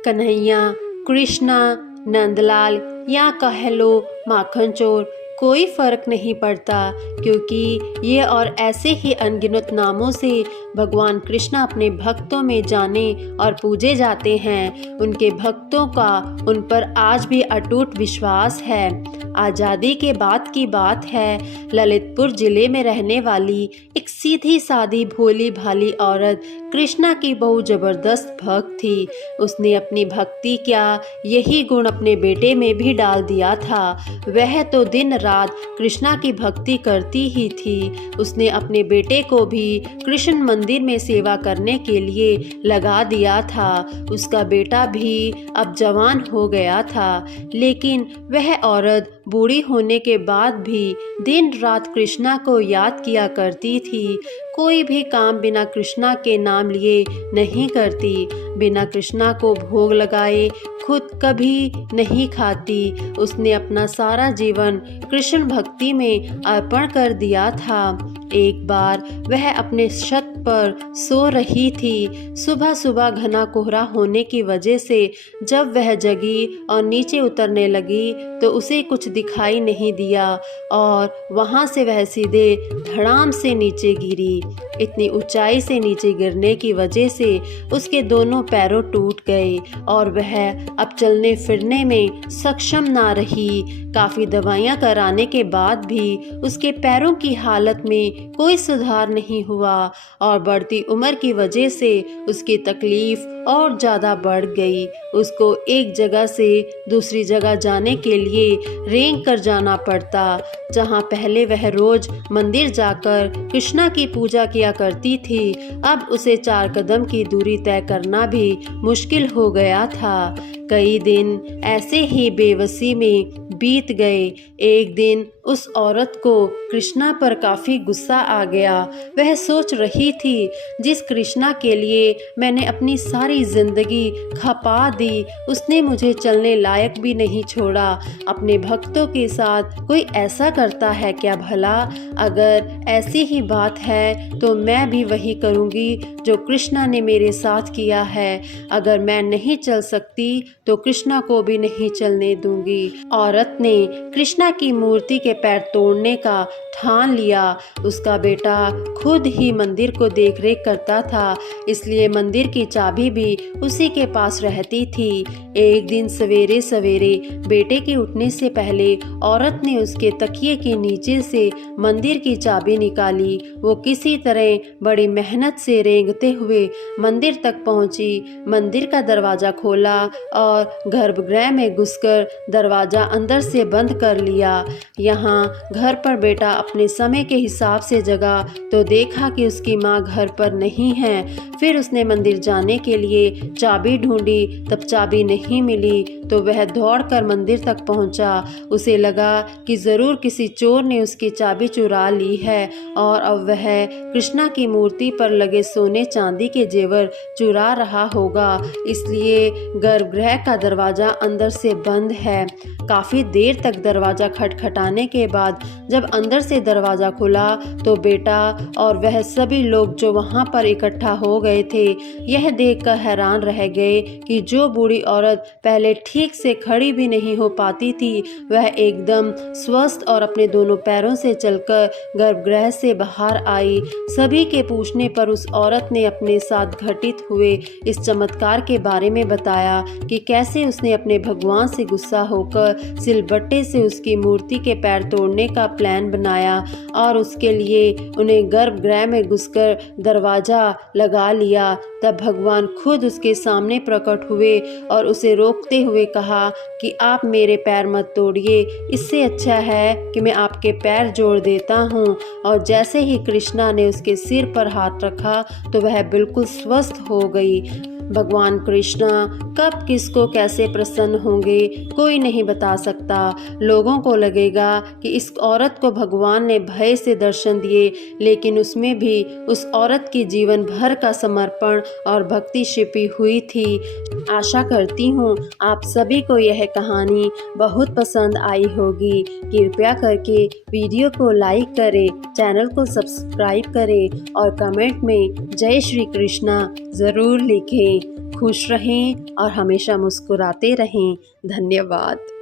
कन्हैया, कृष्णा, नंदलाल या कह लो माखन चोर, कोई फ़र्क नहीं पड़ता, क्योंकि ये और ऐसे ही अनगिनत नामों से भगवान कृष्ण अपने भक्तों में जाने और पूजे जाते हैं। उनके भक्तों का उन पर आज भी अटूट विश्वास है। आज़ादी के बाद की बात है, ललितपुर जिले में रहने वाली एक सीधी सादी भोली भाली औरत कृष्णा की बहुत ज़बरदस्त भक्त थी। उसने अपनी भक्ति क्या यही गुण अपने बेटे में भी डाल दिया था। वह तो दिन रात कृष्णा की भक्ति करती ही थी। उसने अपने बेटे को भी कृष्ण मंदिर में सेवा करने के लिए लगा दिया था। उसका बेटा भी अब जवान हो गया था, लेकिन वह औरत बूढ़ी होने के बाद भी दिन रात कृष्णा को याद किया करती थी। कोई भी काम बिना कृष्णा के नाम लिए नहीं करती, बिना कृष्णा को भोग लगाए खुद कभी नहीं खाती। उसने अपना सारा जीवन कृष्ण भक्ति में अर्पण कर दिया था। एक बार वह अपने छत पर सो रही थी। सुबह सुबह घना कोहरा होने की वजह से जब वह जगी और नीचे उतरने लगी तो उसे कुछ दिखाई नहीं दिया और वहां से वह सीधे धड़ाम से नीचे गिरी। इतनी ऊंचाई से नीचे गिरने की वजह से उसके दोनों पैरों टूट गए और वह अब चलने फिरने में सक्षम ना रही। काफ़ी दवाइयाँ कराने के बाद भी उसके पैरों की हालत में कोई सुधार नहीं हुआ और बढ़ती उम्र की वजह से उसकी तकलीफ और ज़्यादा बढ़ गई। उसको एक जगह से दूसरी जगह जाने के लिए रेंग कर जाना पड़ता। जहाँ पहले वह रोज मंदिर जाकर कृष्णा की पूजा किया करती थी, अब उसे 4 कदम की दूरी तय करना भी मुश्किल हो गया था। कई दिन ऐसे ही बेबसी में बीत गए। एक दिन उस औरत को कृष्णा पर काफ़ी गुस्सा आ गया। वह सोच रही थी, जिस कृष्णा के लिए मैंने अपनी सारी जिंदगी खपा दी, उसने मुझे चलने लायक भी नहीं छोड़ा। अपने भक्तों के साथ कोई ऐसा करता है क्या भला? अगर ऐसी ही बात है तो मैं भी वही करूँगी जो कृष्णा ने मेरे साथ किया है। अगर मैं नहीं चल सकती तो कृष्णा को भी नहीं चलने दूंगी। औरत ने कृष्णा की मूर्ति के पैर तोड़ने का ठान लिया। उसका बेटा खुद ही मंदिर को देखरेख करता था, इसलिए मंदिर की चाबी भी उसी के पास रहती थी। एक दिन सवेरे सवेरे बेटे के उठने से पहले औरत ने उसके तकिए के नीचे से मंदिर की चाबी निकाली। वो किसी तरह बड़ी मेहनत से रेंगते हुए मंदिर तक पहुंची। मंदिर का दरवाजा खोला और गर्भगृह में घुसकर दरवाजा अंदर से बंद कर लिया। यहाँ घर पर बेटा अपने समय के हिसाब से जगा तो देखा कि उसकी माँ घर पर नहीं है। फिर उसने मंदिर जाने के लिए चाबी ढूंढी, तब चाबी नहीं मिली तो वह दौड़कर मंदिर तक पहुंचा। उसे लगा कि ज़रूर किसी चोर ने उसकी चाबी चुरा ली है और अब वह कृष्णा की मूर्ति पर लगे सोने चांदी के जेवर चुरा रहा होगा, इसलिए गर्भगृह का दरवाज़ा अंदर से बंद है। काफ़ी देर तक दरवाज़ा खटखटाने के बाद जब अंदर से दरवाज़ा खुला तो बेटा और वह सभी लोग जो वहाँ पर इकट्ठा हो गए थे, यह देखकर हैरान रह गए कि जो बूढ़ी औरत पहले ठीक से खड़ी भी नहीं हो पाती थी, वह एकदम स्वस्थ और अपने दोनों पैरों से चलकर गर्भगृह से बाहर आई। सभी के पूछने पर उस औरत ने अपने साथ घटित हुए इस चमत्कार के बारे में बताया कि कैसे उसने अपने भगवान से गुस्सा होकर सिलबट्टे से उसकी मूर्ति के पैर तोड़ने का प्लान बनाया और उसके लिए उन्हें गर्भगृह में घुसकर दरवाज़ा लगा लिया। तब भगवान खुद उसके सामने प्रकट हुए और उसे रोकते हुए कहा कि आप मेरे पैर मत तोड़िए, इससे अच्छा है कि मैं आपके पैर जोड़ देता हूँ। और जैसे ही कृष्णा ने उसके सिर पर हाथ रखा तो वह बिल्कुल स्वस्थ हो गई। भगवान कृष्णा कब किसको कैसे प्रसन्न होंगे कोई नहीं बता सकता। लोगों को लगेगा कि इस औरत को भगवान ने भय से दर्शन दिए, लेकिन उसमें भी उस औरत की जीवन भर का समर्पण और भक्ति छिपी हुई थी। आशा करती हूँ आप सभी को यह कहानी बहुत पसंद आई होगी। कृपया करके वीडियो को लाइक करें, चैनल को सब्सक्राइब करें और कमेंट में जय श्री कृष्णा ज़रूर लिखें। खुश रहें और हमेशा मुस्कुराते रहें। धन्यवाद।